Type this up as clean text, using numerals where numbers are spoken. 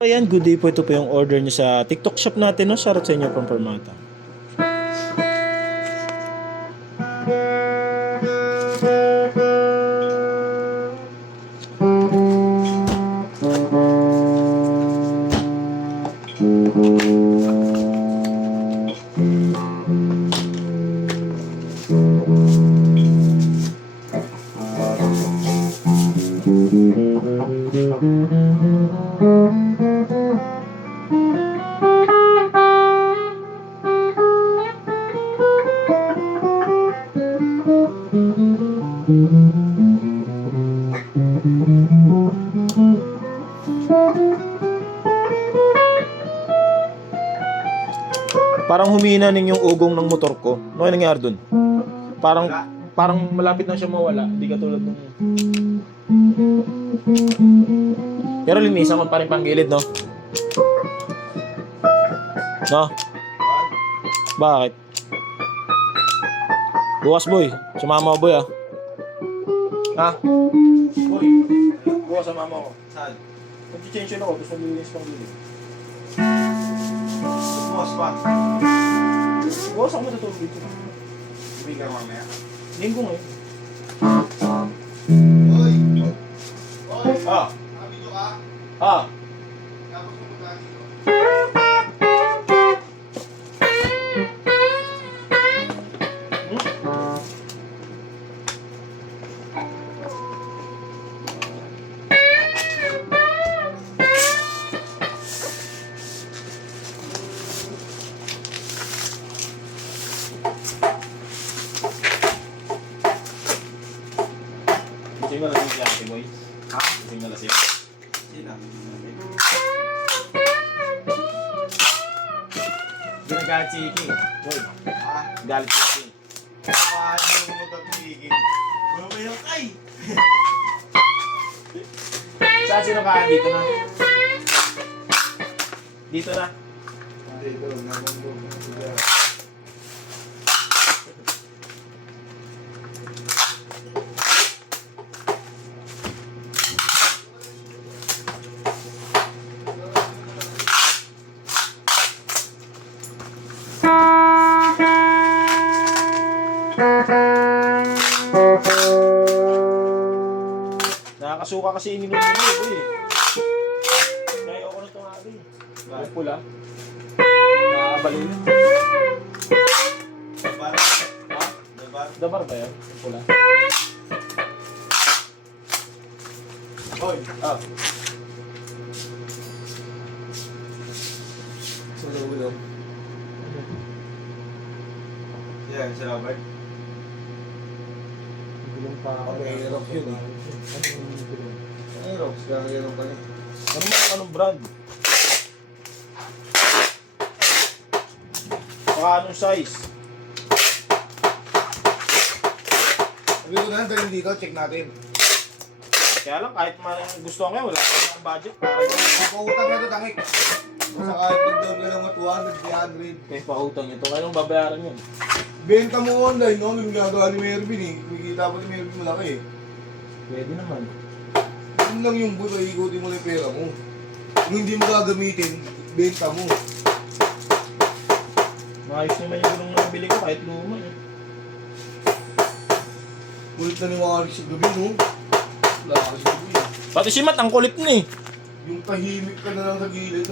Ayan, good day po. Ito po yung order nyo sa TikTok shop natin, no? Shoutout sa inyo from Permata. Parang humina ning yung ugong ng motor ko. Ano kaya nangyari dun? Parang malapit na siya mawala. Hindi katulad nung... Pero linisan ko pa rin pang gilid, no? No? Bakit? Bukas, boy. Sumama ko, boy, ah. Ha? Boy, bukas sumama ko. Saan? Mag-change yun ako. Gusto nyo linis pang gilid. Bukas pa. Bukas ako matutulog dito. Sabi ka mamaya. Linggo ngayon. Oy! Oy! Ah! Nakabidyo ka? Ah! Tapos mo punta dito. Gusto nyo lasing si ate, boy? Ha? Gusto nyo lasing? Sino? Ginagalit si Iki. Boy, Ha? galit si Iki. Paano mo tatigil? Mamaya kay! Saan sino ka? Dito na. Dito na. Dito, namundog. Nakakasuka kasi ininom mo boy. Kaya ako na ito nga rin. Yung pula. Nakakabalo yun. Dabar? Ha? Dabar? Dabar ba yan? Yung pula. Oy! Ah. Sa ulo. Yan, si Robert. Gulong pa ako. Okay, rock yun eh. Ay, Rox, gano'n ka niya. Ano mo anong brand? Saka anong size? Sabi ko na, dahil dito, check natin. Kaya lang kahit gusto ko ngayon, wala akong budget para dyan. Pautang na ito, tangik. Basta kahit pag-down ka lang mga 200, 300. Kaya pautang nyo ito. Ngayon babayaran yun. Benta mo online, no? Yung ginagawa ni Mervin eh. Kumikita pa ni Mervin malaki eh. Pwede naman. Yun lang yung buto, ikutin mo na yung pera mo. Kung hindi mo gagamitin, benta mo. Maayos naman yung gulong na nabili ko kahit luma eh. Kulit na ni Waris sa gabi, no? Wala ka sa gabi. Pati si Matt, ang kulit na eh. Yung tahimik ka na lang sa gilid.